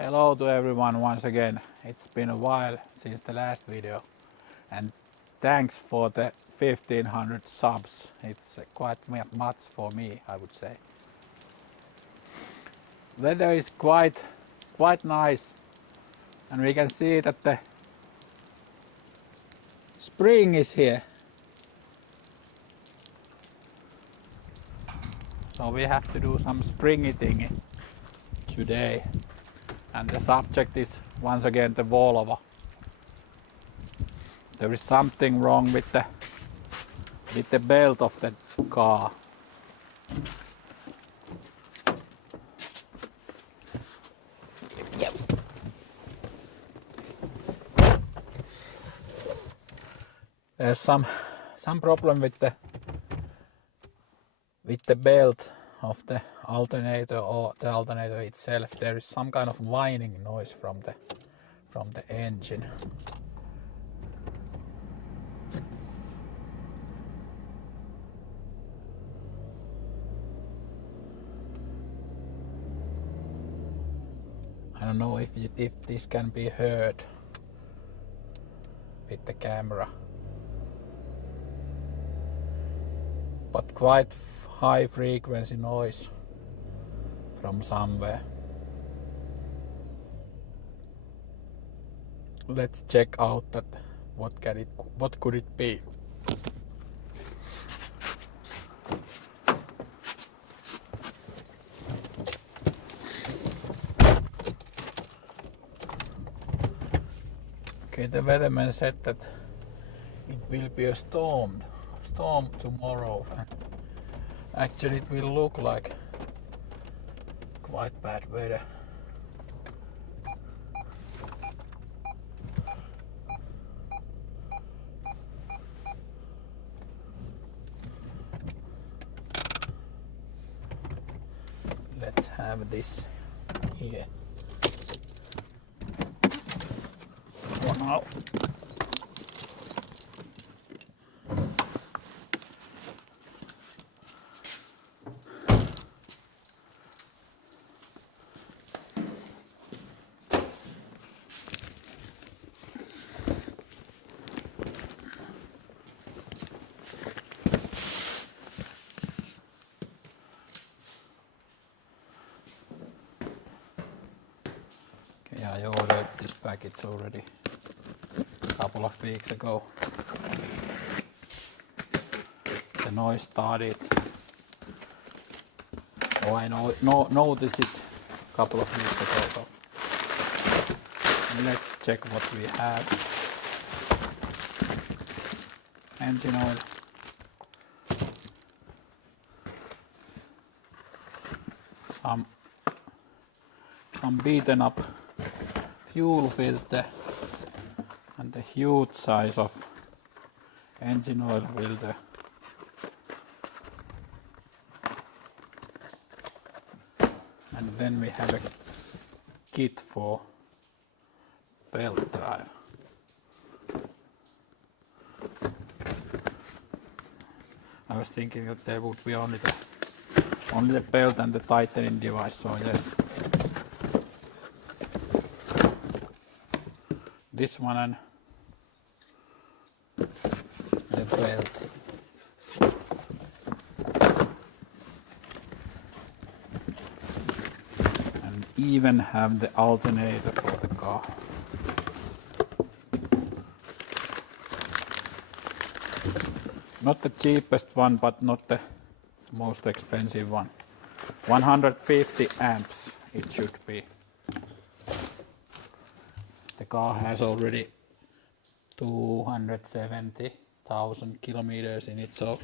Hello to everyone once again. It's been a while since the last video and thanks for the 1500 subs. It's quite much for me, I would say. Weather is quite nice and we can see that the spring is here. So we have to do some springy thingy today. And the subject is once again the Volvo. There is something wrong with the belt of the car. Yep. There's some problem with the belt of the alternator or the alternator itself. There is some kind of whining noise from the engine. I don't know if this can be heard with the camera, but quite high frequency noise from somewhere. Let's check out that what could it be. Okay, the weatherman said that it will be a storm tomorrow. Actually, it will look like quite bad weather. Let's have this here for now. I ordered this package already a couple of weeks ago. The noise started. Oh, I noticed it a couple of weeks ago. So let's check what we have. Engine oil. Some beaten up fuel filter and the huge size of engine oil filter. And then we have a kit for belt drive. I was thinking that there would be only the belt and the tightening device, so yes. This one and the belt. And even have the alternator for the car. Not the cheapest one, but not the most expensive one. 150 amps it should be. The car has already 270,000 kilometers in it, so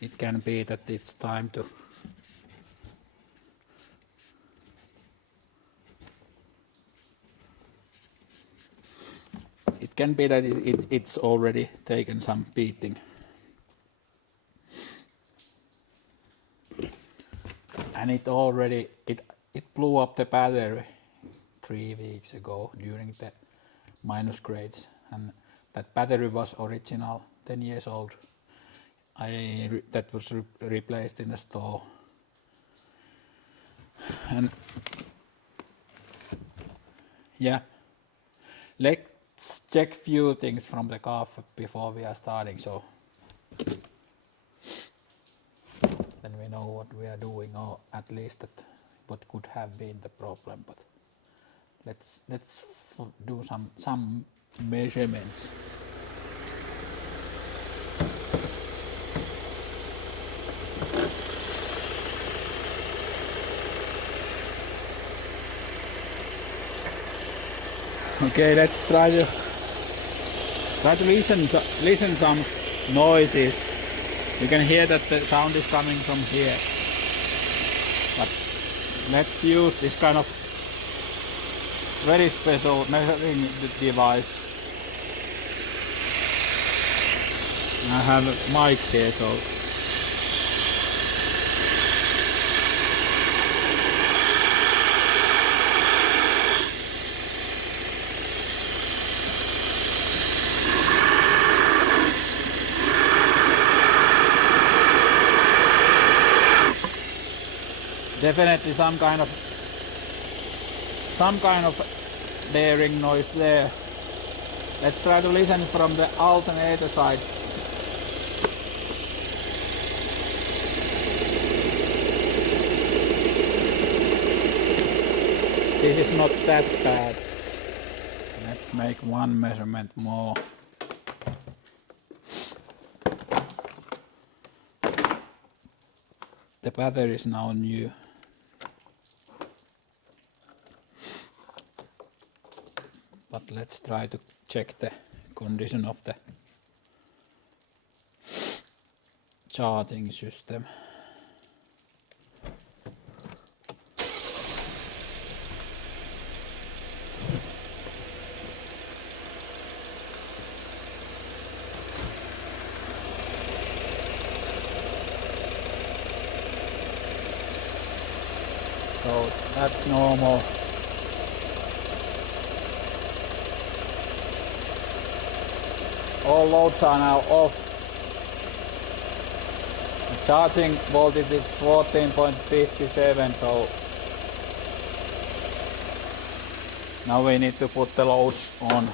it can be that it's time to it's already taken some beating. And it blew up the battery 3 weeks ago during the minus grades, and that battery was original 10 years old. That was replaced in a store, and Yeah. Let's check few things from the car before we are starting, so then we know what we are doing, or at least that what could have been the problem. But let's do some measurements. Okay, let's try to listen some noises. You can hear that the sound is coming from here. But let's use this kind of very special measuring device. I have a mic here, so definitely some kind of bearing noise there. Let's try to listen from the alternator side. This is not that bad. Let's make one measurement more. The battery is now new. But let's try to check the condition of the charging system. So that's normal. All loads are now off. The charging voltage is 14.57, so now we need to put the loads on.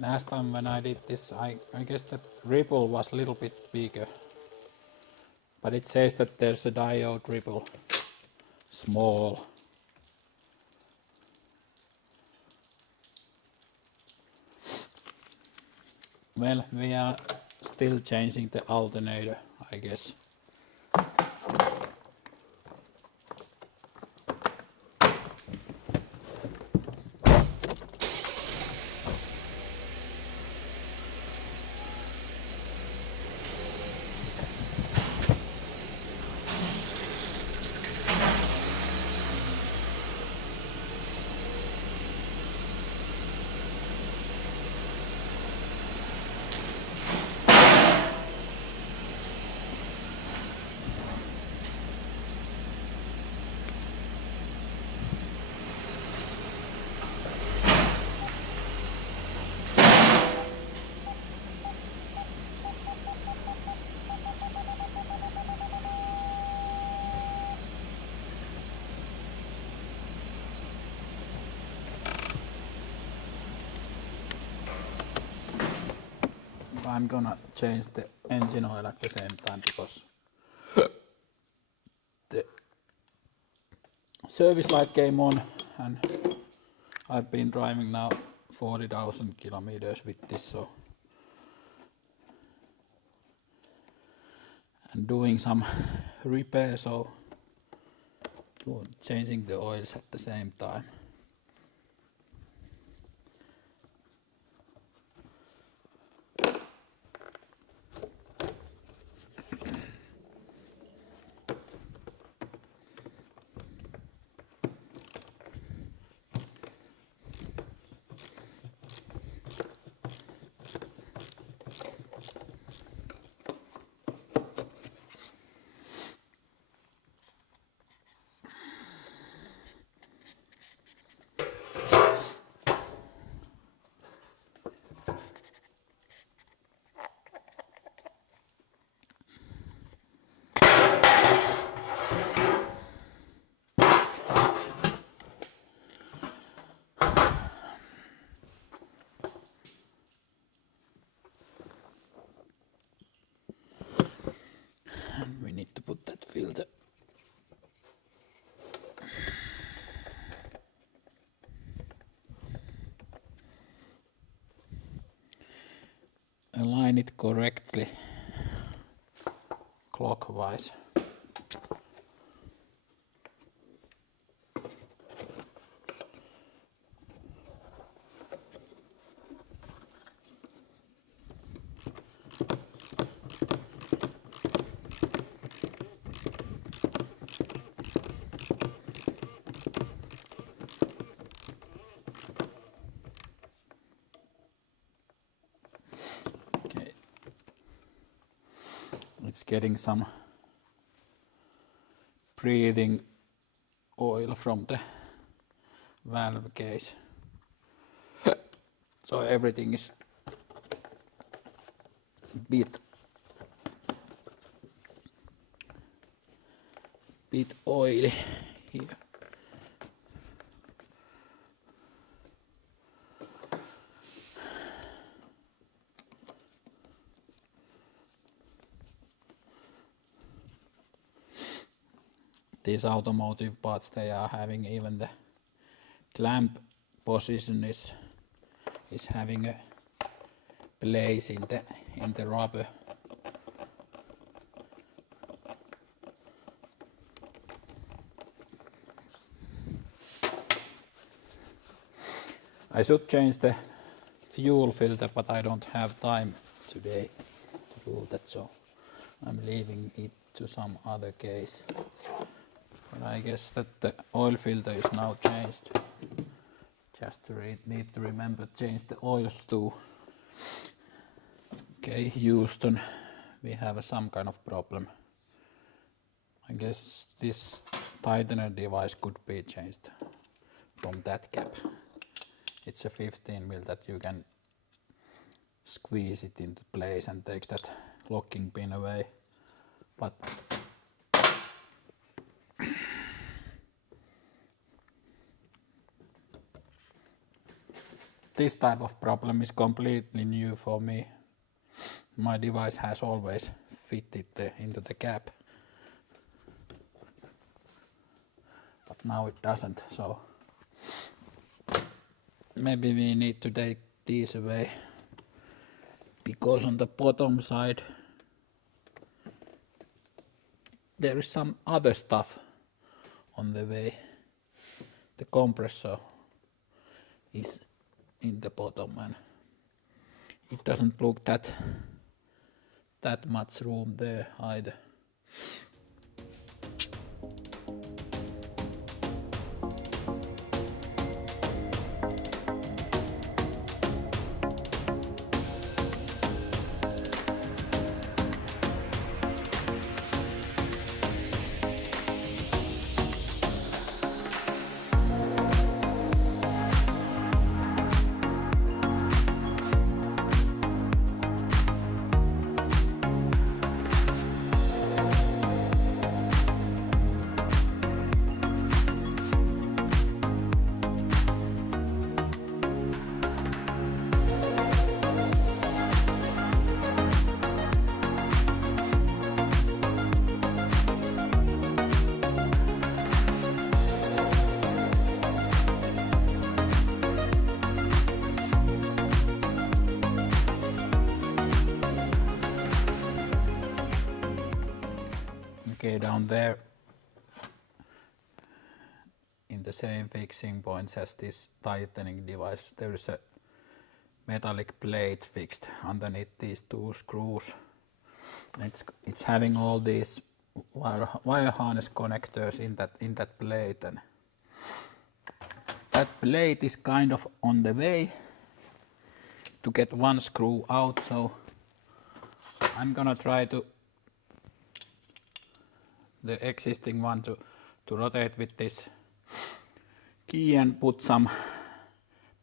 Last time when I did this, I guess that ripple was a little bit bigger. But it says that there's a diode ripple, small. Well, we are still changing the alternator, I guess. I'm gonna change the engine oil at the same time because the service light came on and I've been driving now 40,000 kilometers with this, so and doing some repair, so changing the oils at the same time. And we need to put that filter. Align it correctly clockwise. It's getting some breathing oil from the valve case, so everything is bit oily here. These automotive parts, they are having even the clamp position is having a place in the rubber. I should change the fuel filter, but I don't have time today to do that, so I'm leaving it to some other case. But I guess that the oil filter is now changed. Just to need to remember to change the oils too. Okay, Houston, we have some kind of problem. I guess this tightener device could be changed from that cap. It's a 15mm that you can squeeze it into place and take that locking pin away. But this type of problem is completely new for me. My device has always fitted into the cap, but now it doesn't, so maybe we need to take these away, because on the bottom side there is some other stuff on the way. The compressor is in the bottom and it doesn't look that much room there either. Okay, down there in the same fixing points as this tightening device, there is a metallic plate fixed underneath these two screws. It's having all these wire harness connectors in that plate, and that plate is kind of on the way to get one screw out, so I'm gonna try to the existing one to rotate with this key and put some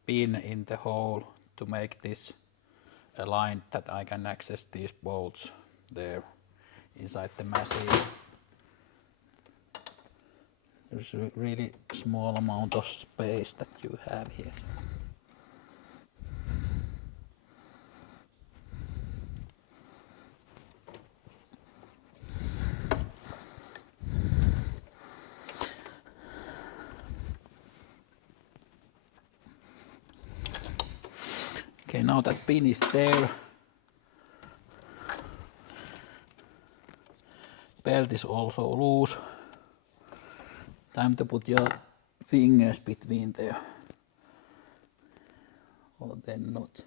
pin in the hole to make this aligned that I can access these bolts there inside the machine. There's a really small amount of space that you have here. Okay, now that pin is there, belt is also loose. Time to put your fingers between there, or then not.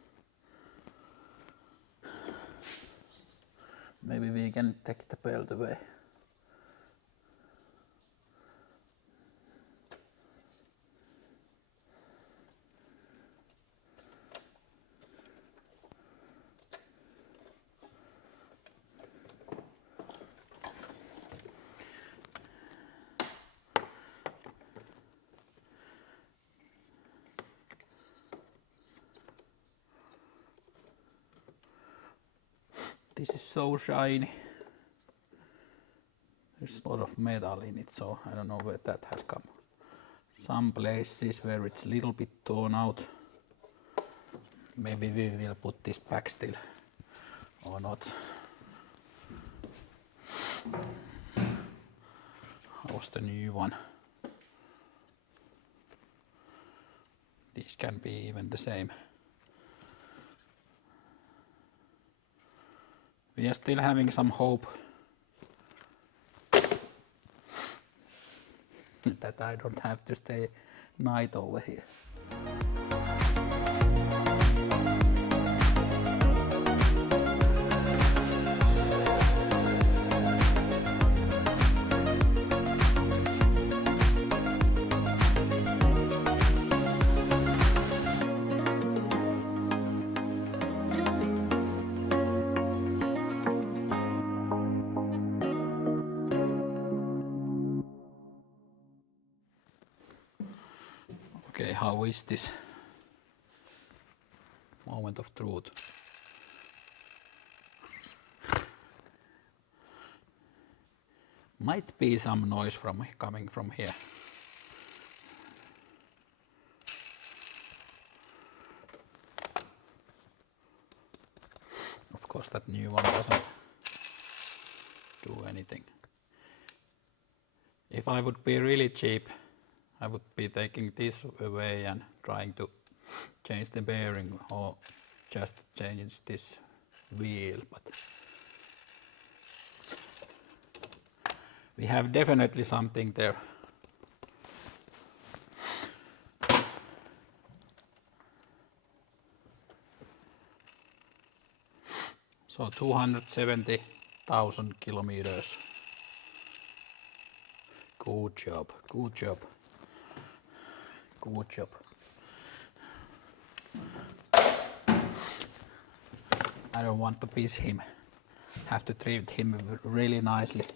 Maybe we can take the belt away. This is so shiny. There's a lot of metal in it, so I don't know where that has come. Some places where it's a little bit torn out. Maybe we will put this back still or not. How's the new one? These can be even the same. We are still having some hope that I don't have to stay night over here. Okay, how is this moment of truth? Might be some noise coming from here. Of course, that new one doesn't do anything. If I would be really cheap, I would be taking this away and trying to change the bearing or just change this wheel, but we have definitely something there. So 270,000 kilometers. Good job, good job. Good job. I don't want to piss him. Have to treat him really nicely.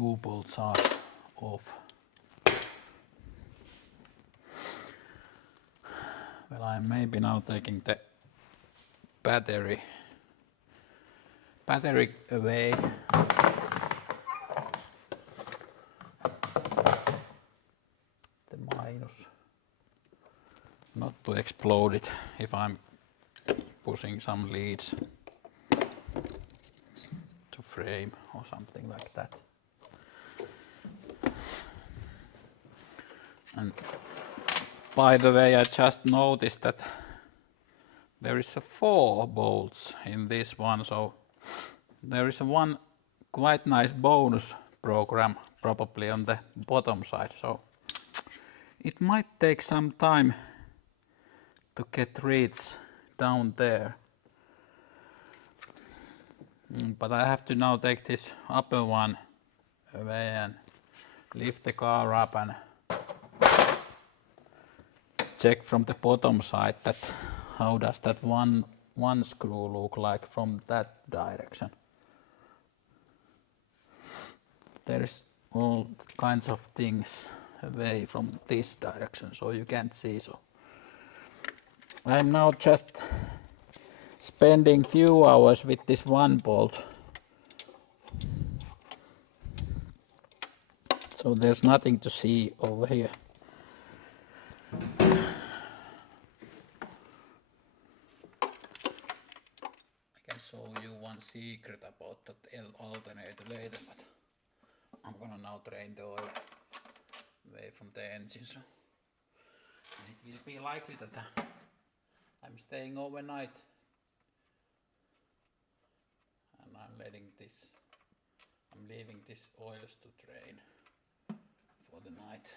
2 bolts are off. Well, I'm maybe now taking the battery away. The minus. Not to explode it if I'm pushing some leads to frame or something like that. And by the way, I just noticed that there is 4 bolts in this one, so there is one quite nice bonus program probably on the bottom side, so it might take some time to get reeds down there. But I have to now take this upper one away and lift the car up and check from the bottom side that how does that one screw look like from that direction. There's all kinds of things away from this direction, so you can't see. So I'm now just spending few hours with this one bolt. So there's nothing to see over here. I can show you one secret about that alternator later, but I'm gonna now drain the oil away from the engine. So and it will be likely that I'm staying overnight and I'm leaving this oils to drain for the night.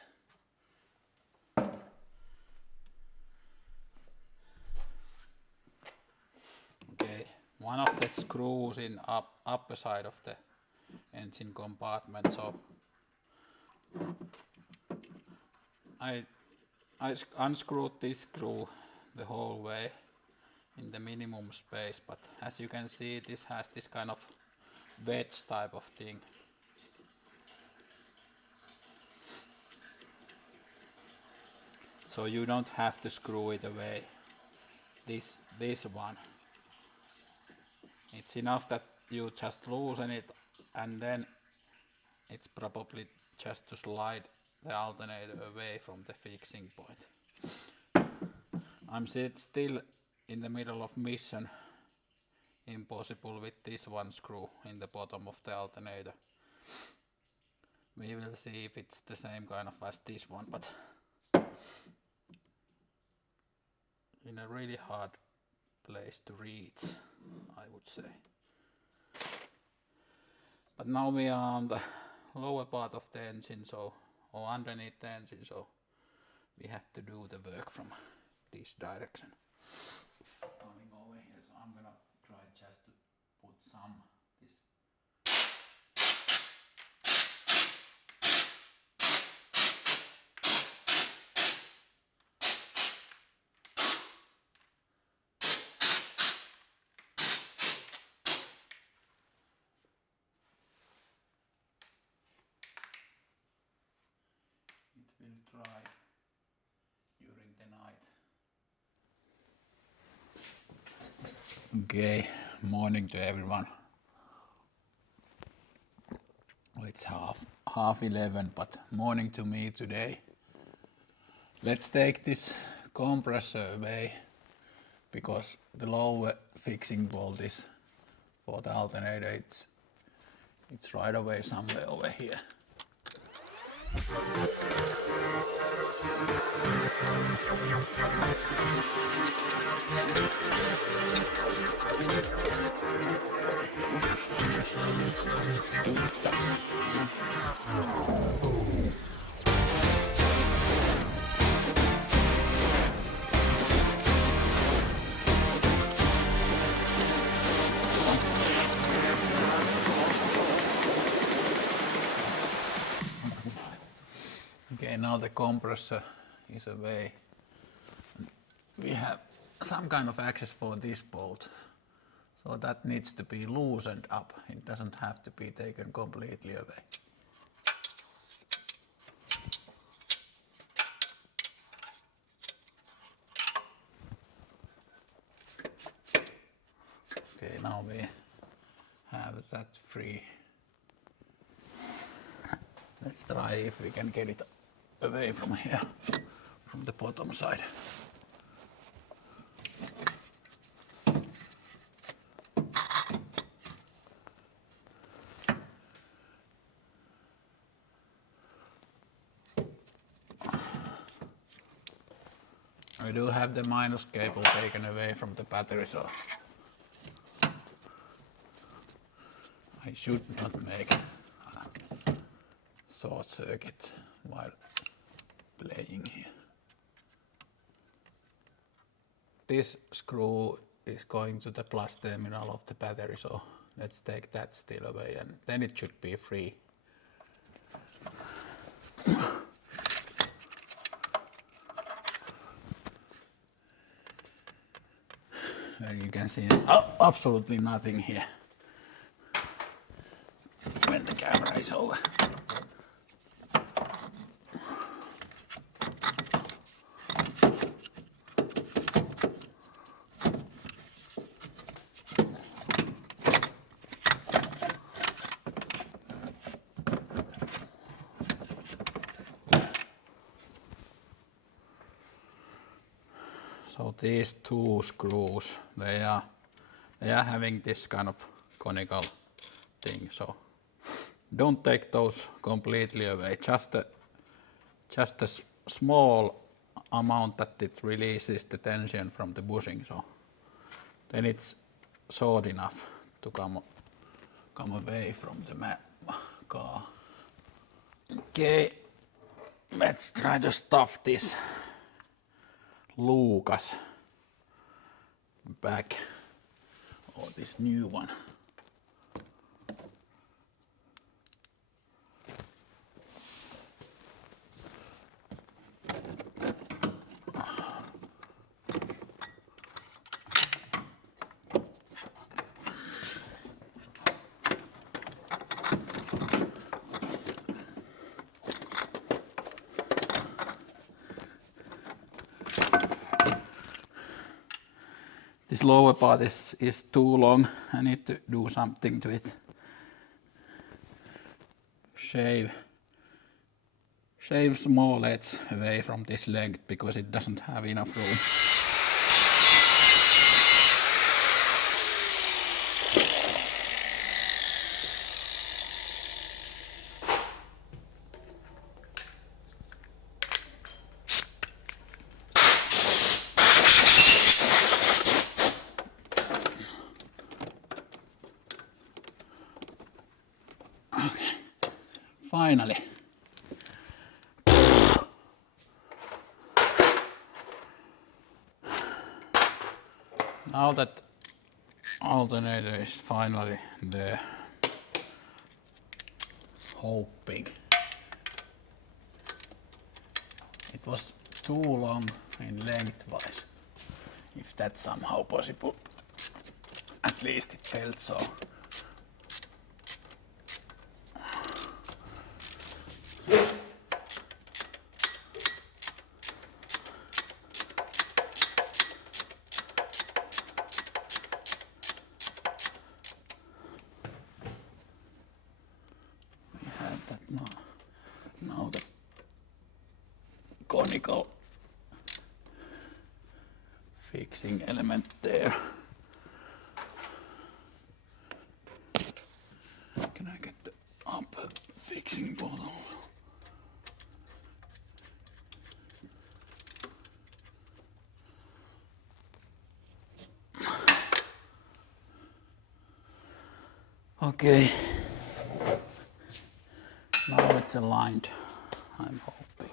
Okay, one of the screws in upper side of the engine compartment, so I unscrewed this screw the whole way in the minimum space, but as you can see, this has this kind of wedge type of thing. So you don't have to screw it away. This one. It's enough that you just loosen it, and then it's probably just to slide the alternator away from the fixing point. I'm still in the middle of mission impossible with this one screw in the bottom of the alternator. We will see if it's the same kind of as this one, but in a really hard place to reach, I would say. But now we are on the lower part of the engine, so or underneath the engine, so we have to do the work from this direction. Coming over here, so I'm gonna try just to put some this. It will dry during the night. Okay, morning to everyone. It's half 11, but morning to me today. Let's take this compressor away because the lower fixing bolt is for the alternator. It's right away somewhere over here. Okay, now the compressor is away. We have some kind of access for this bolt, so that needs to be loosened up. It doesn't have to be taken completely away. Okay, now we have that free. Let's try if we can get it away from here, from the bottom side. We do have the minus cable taken away from the battery, so I should not make a short circuit while playing here. This screw is going to the plus terminal of the battery, so let's take that still away and then it should be free. You can see absolutely nothing here when the camera is over. So these two screws, they are having this kind of conical thing. So don't take those completely away. Just a small amount that it releases the tension from the bushing. So then it's short enough to come away from the car. Okay, let's try to stuff this Lucas back, or this new one. This lower part is too long. I need to do something to it. Shave small edge away from this length because it doesn't have enough room. Finally. Now that alternator is finally there, hoping. It was too long in lengthwise, if that's somehow possible. At least it felt so. Now the conical fixing element there. Can I get the upper fixing bottle? Okay. Now it's aligned, I'm hoping.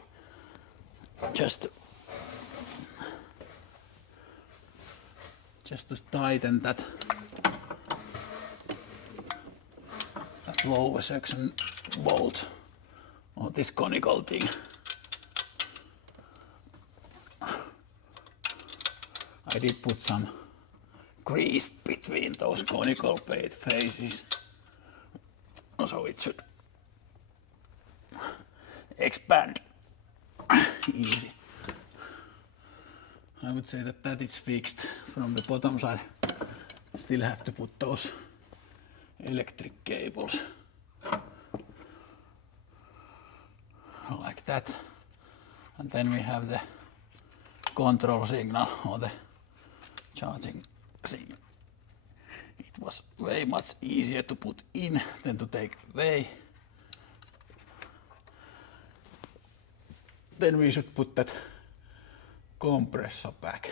Just to tighten that lower section bolt, or this conical thing. I did put some grease between those conical plate faces, so it should expand easy. I would say that is fixed from the bottom side. Still have to put those electric cables like that, and then we have the control signal or the charging signal. It was way much easier to put in than to take away. Then we should put that compressor back.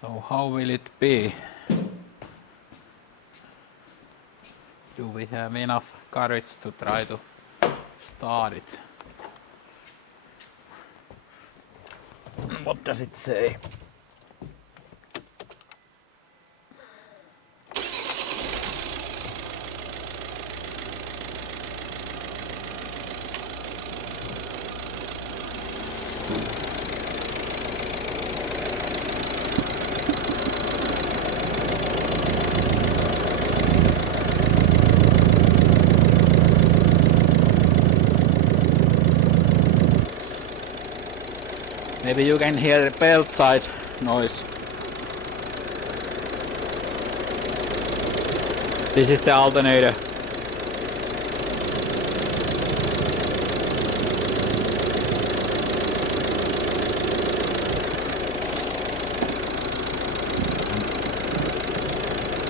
So how will it be? Do we have enough courage to try to start it? What does it say? Maybe you can hear the belt side noise. This is the alternator.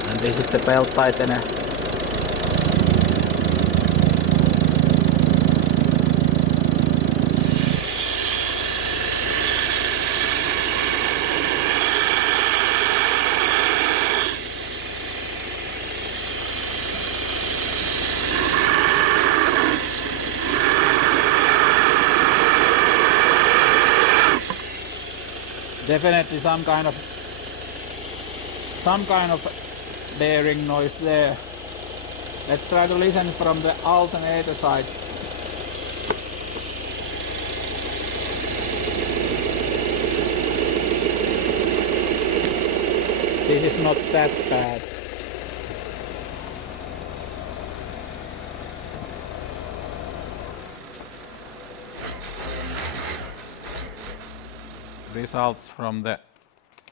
And this is the belt tightener. Definitely some kind of bearing noise there. Let's try to listen from the alternator side. This is not that bad. Results from the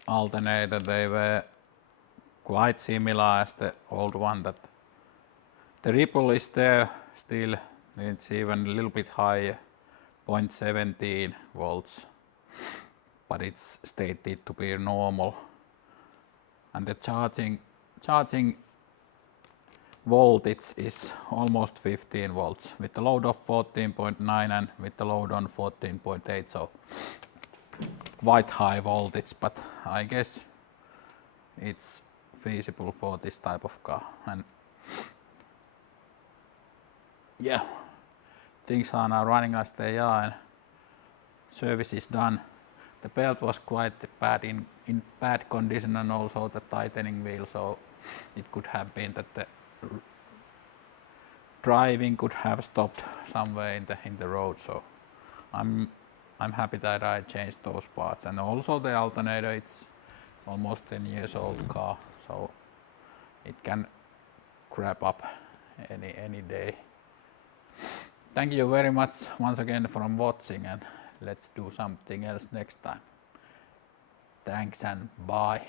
alternator, they were quite similar as the old one. That the ripple is there still, it's even a little bit higher, 0.17 volts, but it's stated to be normal. And the charging voltage is almost 15 volts with the load of 14.9 and with the load on 14.8, so quite high voltage, but I guess it's feasible for this type of car. And yeah, things are now running as they are and service is done. The belt was quite bad in bad condition and also the tightening wheel, so it could have been that the driving could have stopped somewhere in the road. So I'm happy that I changed those parts, and also the alternator, it's almost 10 years old car, so it can crap up any day. Thank you very much once again for watching, and let's do something else next time. Thanks and bye.